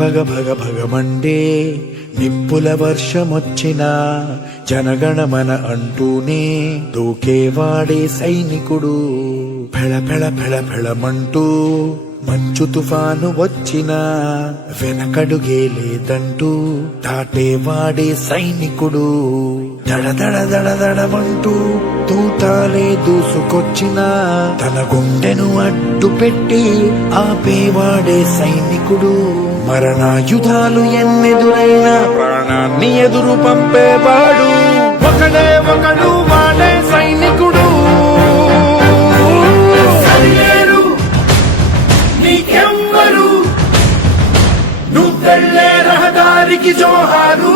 భగ భగ భగమండే నిప్పుల వర్షమొచ్చినా జనగణమన అంటూనే దూకేవాడే సైనికుడు. ఫెళ ఫెళ ఫెళ ఫెళమంటూ మంచు తుఫాను వచ్చినా వెనకడుగే లేదంటూ దాటేవాడే సైనికుడు. దడ దడ దడ దడమంటూ తూటాలే దూసుకొచ్చినా తన గుండెను అడ్డు పెట్టి ఆపేవాడే సైనికుడు. మరణాయుధాలు ఎన్నెదురైనా ప్రాణాన్ని ఎదురు పంపేవాడు ఒకడే ఒకడు, వాడే సైనికుడు. నీకెవ్వరు నువ్వెళ్ళే రహదారికి జోహారు.